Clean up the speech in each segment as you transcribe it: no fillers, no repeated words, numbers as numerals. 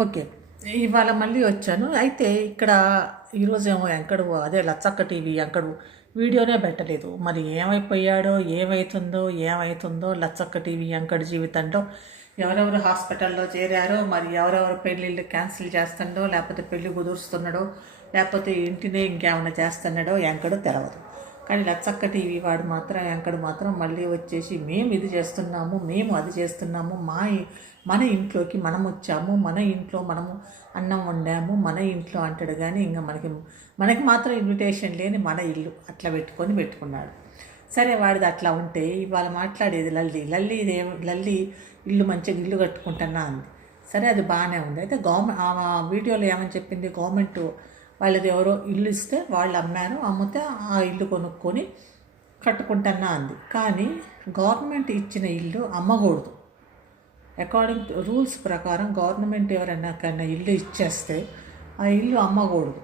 Okay. ఇవాళ మళ్ళీ వచ్చాను. అయితే ఇక్కడ ఈరోజేమో యాంకరు అదే లచ్చక్క టీవీ యాంకరు వీడియోనే పెట్టలేదు. మరి ఏమైపోయాడో, ఏమైతుందో లచ్చక్క టీవీ యాంకర్ జీవితంలో ఎవరెవరు హాస్పిటల్లో చేరారో, మరి ఎవరెవరు పెళ్ళిళ్ళు క్యాన్సిల్ చేస్తుండో, లేకపోతే పెళ్లి కుదురుస్తున్నాడో, లేకపోతే ఇంటినే ఇంకేమైనా చేస్తున్నాడో యాంకరు తెలవదు. కానీ లచ్చక్క టీవీ వాడు మాత్రం యాంకర్ మాత్రం మళ్ళీ వచ్చేసి మేము ఇది చేస్తున్నాము, మేము అది చేస్తున్నాము, మన ఇంట్లోకి మనం వచ్చాము, మన ఇంట్లో మనము అన్నం వండాము, మన ఇంట్లో అంటాడు. కానీ ఇంకా మనకి మాత్రం ఇన్విటేషన్ లేని మన ఇల్లు అట్లా పెట్టుకున్నాడు. సరే వాడిది అట్లా ఉంటే ఇవాళ మాట్లాడేది లల్లి ఇల్లు మంచిగా ఇల్లు కట్టుకుంటున్నా అంది. సరే అది బాగానే ఉంది. అయితే ఆ వీడియోలో ఏమని చెప్పింది, గవర్నమెంట్ వాళ్ళది ఎవరో ఇల్లు ఇస్తే వాళ్ళు అమ్మితే ఆ ఇల్లు కొనుక్కొని కట్టుకుంటున్నా అంది. కానీ గవర్నమెంట్ ఇచ్చిన ఇల్లు అమ్మకూడదు. అకార్డింగ్ టు రూల్స్ ప్రకారం గవర్నమెంట్ ఎవరైనా ఇల్లు ఇచ్చేస్తే ఆ ఇల్లు అమ్మకూడదు,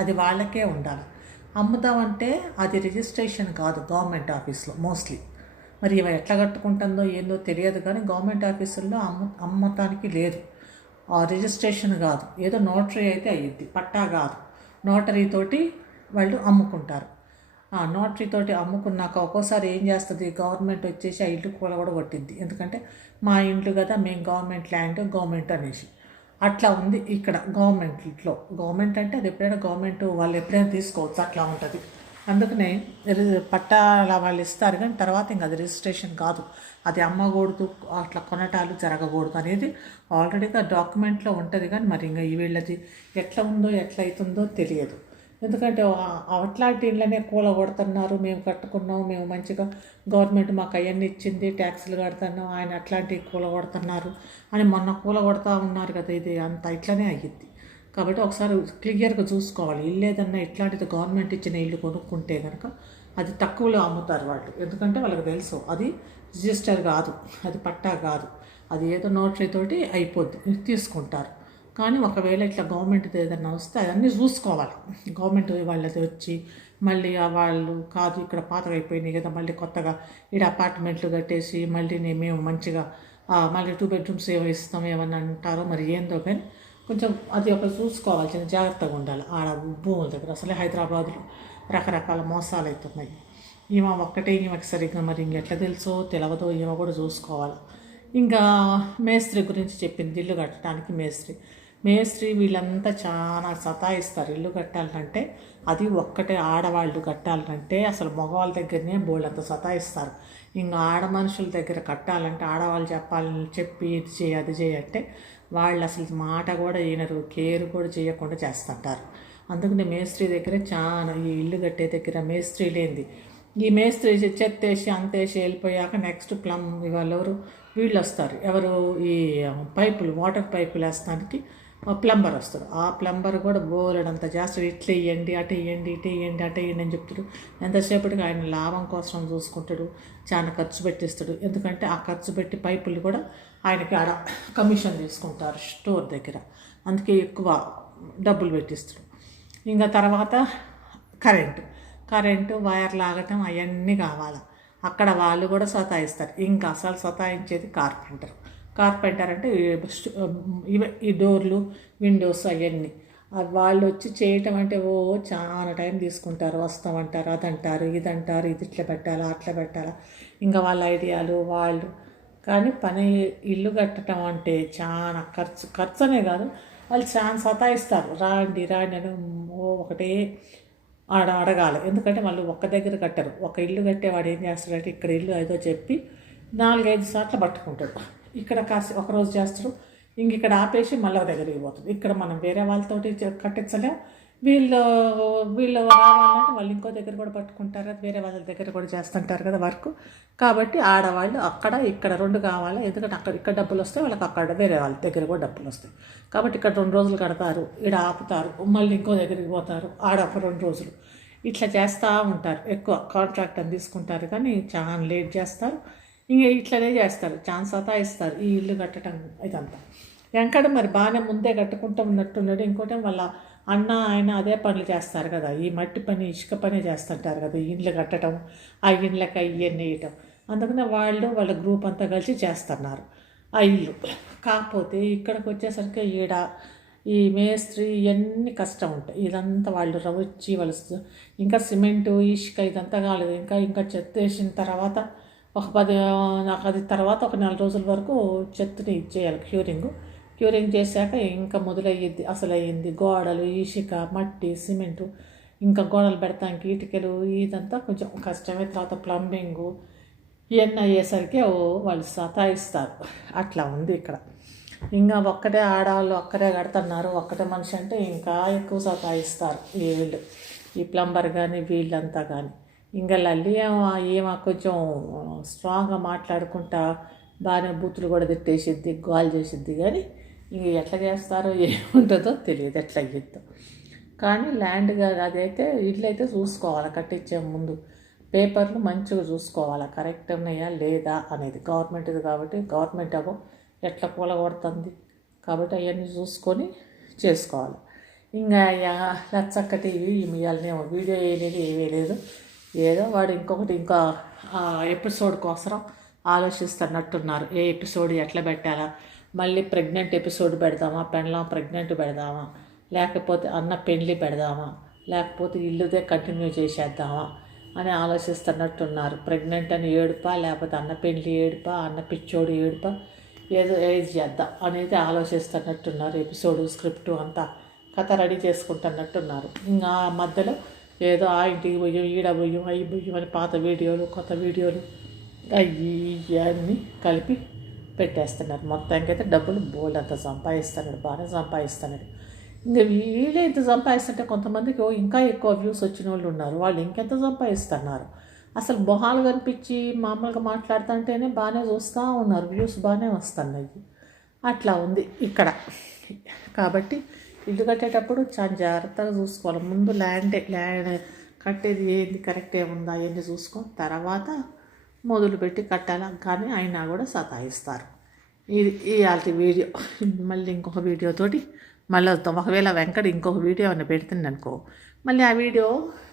అది వాళ్ళకే ఉండాలి. అమ్ముదామంటే అది రిజిస్ట్రేషన్ కాదు గవర్నమెంట్ ఆఫీస్లో మోస్ట్లీ. మరి ఇవి ఎట్లా కట్టుకుంటుందో ఏందో తెలియదు, కానీ గవర్నమెంట్ ఆఫీసుల్లో అమ్మటానికి లేదు. రిజిస్ట్రేషన్ కాదు, ఏదో నోటరీ అయితే అయ్యిద్ది, పట్టా కాదు. నోటరీతోటి వాళ్ళు అమ్ముకుంటారు. నోటరీతోటి అమ్ముకున్నాక ఒక్కోసారి ఏం చేస్తుంది, గవర్నమెంట్ వచ్చేసి ఆ ఇల్లు కూడా కొట్టిద్ది. ఎందుకంటే మా ఇంట్లో కదా, మేము గవర్నమెంట్ ల్యాండ్ గవర్నమెంట్ అనేసి అట్లా ఉంది ఇక్కడ గవర్నమెంట్లో. గవర్నమెంట్ అంటే అది ఎప్పుడైనా గవర్నమెంట్ వాళ్ళు ఎప్పుడైనా తీసుకోవచ్చు, అట్లా ఉంటుంది. అందుకనే పట్టాల వాళ్ళు ఇస్తారు, కానీ తర్వాత ఇంకా అది రిజిస్ట్రేషన్ కాదు, అది అమ్మకూడదు, అట్లా కొనటాలు జరగకూడదు అనేది ఆల్రెడీగా డాక్యుమెంట్లో ఉంటుంది. కానీ మరి ఇంకా వీళ్ళది ఎట్లా ఉందో ఎట్లా అవుతుందో తెలియదు. ఎందుకంటే అట్లాంటి ఇళ్ళనే కూలగొడుతున్నారు. మేము కట్టుకున్నాం, మేము మంచిగా గవర్నమెంట్ మాకు అవన్నీ ఇచ్చింది, ట్యాక్సులు కడుతున్నాం, ఆయన అట్లాంటివి కూలగొడుతున్నారు అని మొన్న కూలగొడతా ఉన్నారు కదా. ఇది అంత ఇట్లనే అయ్యిద్ది. కాబట్టి ఒకసారి క్లియర్గా చూసుకోవాలి. ఇల్లు ఏదన్నా ఇట్లాంటిది గవర్నమెంట్ ఇచ్చిన ఇల్లు కొనుక్కుంటే కనుక అది తక్కువలో అమ్ముతారు వాళ్ళు. ఎందుకంటే వాళ్ళకి తెలుసు అది రిజిస్టర్ కాదు, అది పట్టా కాదు, అది ఏదో నోటరీతోటి అయిపోద్ది, తీసుకుంటారు. కానీ ఒకవేళ ఇట్లా గవర్నమెంట్ ఏదన్నా వస్తే అవన్నీ చూసుకోవాలి. గవర్నమెంట్ వాళ్ళది వచ్చి మళ్ళీ వాళ్ళు కాదు ఇక్కడ పాతగా అయిపోయినాయి కదా, మళ్ళీ కొత్తగా ఇక్కడ అపార్ట్మెంట్లు కట్టేసి మళ్ళీ మేము మంచిగా మళ్ళీ 2 bedrooms ఏమో ఇస్తాం ఏమన్నా అంటారో మరి ఏందో. కానీ కొంచెం అది ఒక చూసుకోవాలి, చిన్న జాగ్రత్తగా ఉండాలి. ఆడ భూముల దగ్గర అసలే హైదరాబాద్లో రకరకాల మోసాలు అవుతున్నాయి. ఈమెకి సరిగ్గా మరి ఇంకెట్లా తెలుసో తెలియదో ఈమె కూడా చూసుకోవాలి. ఇంకా మేస్త్రి గురించి చెప్పింది, ఇల్లు కట్టడానికి మేస్త్రి వీళ్ళంతా చాలా సతాయిస్తారు. ఇల్లు కట్టాలంటే అది ఒక్కటే ఆడవాళ్ళు కట్టాలంటే అసలు మగవాళ్ళ దగ్గరనే బోళ్ళంత సతాయిస్తారు. ఇంకా ఆడ మనుషుల దగ్గర కట్టాలంటే ఆడవాళ్ళు చెప్పి ఇది చేయి అది చేయంటే వాళ్ళు అసలు మాట కూడా వినరు, కేర్ కూడా చేయకుండా చేస్తుంటారు. అందుకని మేస్త్రి దగ్గర చాలా, ఈ ఇల్లు కట్టే దగ్గర మేస్త్రి లేనిది, ఈ మేస్త్రి చెత్తేసి అంతేసి వెళ్ళిపోయాక నెక్స్ట్ ఎవరు వీళ్ళు వస్తారు, ఎవరు ఈ వాటర్ పైపులు వేస్తానికి ప్లంబర్ వస్తారు. ఆ ప్లంబర్ కూడా బోలెడంత చేస్తాడు. ఇట్లా ఇవ్వండి, అటు ఇవ్వండి, ఇటు ఇవ్వండి, అటు ఇవ్వండి అని చెప్తాడు. ఎంతసేపటికి ఆయన లాభం కోసం చూసుకుంటాడు, చాలా ఖర్చు పెట్టిస్తాడు. ఎందుకంటే ఆ ఖర్చు పెట్టి పైపులు కూడా ఆయనకి ఆడ కమిషన్ తీసుకుంటారు స్టోర్ దగ్గర, అందుకే ఎక్కువ డబ్బులు పెట్టిస్తాడు. ఇంకా తర్వాత కరెంటు వైర్ లాగటం అవన్నీ కావాలి. అక్కడ వాళ్ళు కూడా సతాయిస్తారు. ఇంకా అసలు సతాయించేది కార్పెంటర్ అంటే ఈ డోర్లు విండోస్ అవన్నీ వాళ్ళు వచ్చి చేయటం అంటే చాలా టైం తీసుకుంటారు. వస్తామంటారు, అదంటారు, ఇదంటారు, ఇది ఇట్లా పెట్టాలా అట్లా పెట్టాలా, ఇంకా వాళ్ళ ఐడియాలు వాళ్ళు. కానీ ఇల్లు కట్టడం అంటే చాలా ఖర్చు అనే కాదు, వాళ్ళు చాలా సతాయిస్తారు. రాండి అని ఒకటే అడగాలి. ఎందుకంటే వాళ్ళు ఒక్క దగ్గర కట్టరు. ఒక ఇల్లు కట్టేవాడు ఏం చేస్తాడంటే ఇక్కడ ఇల్లు ఏదో చెప్పి 4-5 సార్లు పట్టుకుంటాడు. ఇక్కడ ఒకరోజు చేస్తారు, ఇంక ఇక్కడ ఆపేసి మళ్ళీ దగ్గరికి పోతుంది. ఇక్కడ మనం వేరే వాళ్ళతోటి కట్టించలేం. వీళ్ళు రావాలంటే వాళ్ళు ఇంకో దగ్గర కూడా పట్టుకుంటారు కదా, వేరే వాళ్ళ దగ్గర కూడా చేస్తుంటారు కదా వర్క్. కాబట్టి ఆడవాళ్ళు అక్కడ ఇక్కడ 2 కావాలి. ఎందుకంటే ఇక్కడ డబ్బులు వస్తాయి, వాళ్ళకి అక్కడ వేరే వాళ్ళ దగ్గర కూడా డబ్బులు వస్తాయి. కాబట్టి ఇక్కడ 2 రోజులు కడతారు, ఇక్కడ ఆపుతారు, మళ్ళీ ఇంకో దగ్గరికి పోతారు, ఆడ 2 రోజులు ఇట్లా చేస్తూ ఉంటారు. ఎక్కువ కాంట్రాక్ట్ అని తీసుకుంటారు, కానీ చాలా లేట్ చేస్తారు. ఇంకా ఇట్లనే చేస్తారు, చాలా సతాయిస్తారు ఈ ఇల్లు కట్టడం ఇదంతా. వెంకట మరి బాగానే ముందే కట్టుకుంటూ ఉన్నట్టున్నాడు. ఇంకోటి వాళ్ళ ఆయన అదే పనులు చేస్తారు కదా, ఈ మట్టి పని ఇసుక పని చేస్తుంటారు కదా, ఇండ్లు కట్టడం, ఆ ఇండ్లకి ఇవన్నీ వేయటం. అందుకనే వాళ్ళ గ్రూప్ అంతా కలిసి చేస్తున్నారు. ఆ ఇల్లు. కాకపోతే ఇక్కడికి వచ్చేసరికి ఈడ ఈ మేస్త్రి ఇవన్నీ కష్టం ఉంటాయి. ఇదంతా వాళ్ళు రవ్వొచ్చి వాళ్ళు ఇంకా సిమెంటు ఇసుక ఇదంతా కాలేదు. ఇంకా చెత్త వేసిన తర్వాత నాకు అది తర్వాత ఒక 4 రోజుల వరకు చెత్తని ఇచ్చేయాలి క్యూరింగ్ చేశాక ఇంకా మొదలయ్యిద్ది అసలు అయ్యింది. గోడలు ఇసుక మట్టి సిమెంటు ఇంకా గోడలు పెడతానికి ఇటుకలు ఇదంతా కొంచెం కష్టమే. తర్వాత ప్లంబింగు ఇవన్నీ అయ్యేసరికి వాళ్ళు సతాయిస్తారు. అట్లా ఉంది ఇక్కడ. ఇంకా ఒక్కటే ఆడవాళ్ళు ఒక్కరే కడుతున్నారు. ఒక్కటే మనిషి అంటే ఇంకా ఎక్కువ సతాయిస్తారు వీళ్ళు, ఈ ప్లంబర్ కానీ వీళ్ళంతా కానీ. ఇంకా లల్లి ఏమో కొంచెం స్ట్రాంగ్గా మాట్లాడుకుంటా బాగానే బూతులు కూడా తిట్టేసిద్ది, గోల్ చేసిద్ది. కానీ ఇంక ఎట్లా చేస్తారో ఏముంటుందో తెలియదు, ఎట్లా అయ్యిద్దో. కానీ ల్యాండ్గా అదైతే ఇల్లు అయితే చూసుకోవాలి కట్టించే ముందు. పేపర్లు మంచిగా చూసుకోవాలి కరెక్ట్ ఉన్నాయా లేదా అనేది. గవర్నమెంట్ది కాబట్టి గవర్నమెంట్ అగో ఎట్లా కూలగొడుతుంది కాబట్టి అవన్నీ చూసుకొని చేసుకోవాలి. ఇంకా లచ్చక్కటి ఇవాళనేమో వీడియో వేయలేదు ఏమీ లేదు. ఏదో వాడు ఇంకా ఎపిసోడ్ కోసం ఆలోచిస్తున్నట్టున్నారు. ఏ ఎపిసోడ్ ఎట్లా పెట్టాలా, మళ్ళీ ప్రెగ్నెంట్ ఎపిసోడ్ పెడదామా, పెండ్లాం ప్రెగ్నెంట్ పెడదామా, లేకపోతే అన్న పెళ్ళి పెడదామా, లేకపోతే ఇల్లుదే కంటిన్యూ చేసేద్దామా అని ఆలోచిస్తున్నట్టున్నారు. ప్రెగ్నెంట్ అని ఏడుపా, లేకపోతే అన్న పెళ్ళి ఏడుపా, అన్న పిచ్చోడు ఏడుపా, ఏదో ఏది చేద్దాం అనేది ఆలోచిస్తున్నట్టున్నారు. ఎపిసోడు స్క్రిప్టు అంతా కథ రెడీ చేసుకుంటున్నట్టున్నారు. ఇంకా మధ్యలో ఏదో ఆ ఇంటికి పోయి ఈడ పోయి అవి పోయి అని పాత వీడియోలు కొత్త వీడియోలు అవి ఇవన్నీ కలిపి పెట్టేస్తున్నారు. మొత్తానికైతే డబ్బులు బోల్డంత సంపాదిస్తున్నాడు, బాగానే సంపాదిస్తున్నాడు. ఇంకా వీళ్ళే ఇంత సంపాదిస్తుంటే కొంతమందికి ఇంకా ఎక్కువ వ్యూస్ వచ్చిన వాళ్ళు ఉన్నారు. వాళ్ళు ఇంకెంత సంపాదిస్తున్నారు. అసలు మొహాలు కనిపించి మామూలుగా మాట్లాడుతుంటేనే బాగానే చూస్తూ ఉన్నారు, వ్యూస్ బాగానే వస్తున్నాయి. అట్లా ఉంది ఇక్కడ. కాబట్టి ఇల్లు కట్టేటప్పుడు చాలా జాగ్రత్తగా చూసుకోవాలి. ముందు ల్యాండ్ కట్టేది ఏంది కరెక్ట్ ఏముందా అవన్నీ చూసుకొని తర్వాత మొదలుపెట్టి కట్టాలి. కానీ అయినా కూడా సతాయిస్తారు. ఇది ఇవాళ వీడియో. మళ్ళీ ఇంకొక వీడియోతోటి మళ్ళీ వస్తాం. ఒకవేళ వెంకట ఇంకొక వీడియో ఏమైనా పెడుతుంది అనుకో, మళ్ళీ ఆ వీడియో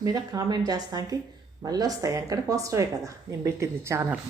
మీద కామెంట్ చేస్తానికి మళ్ళీ వస్తాయి. వెంకట కోసమే కదా నేను పెట్టింది ఛానల్.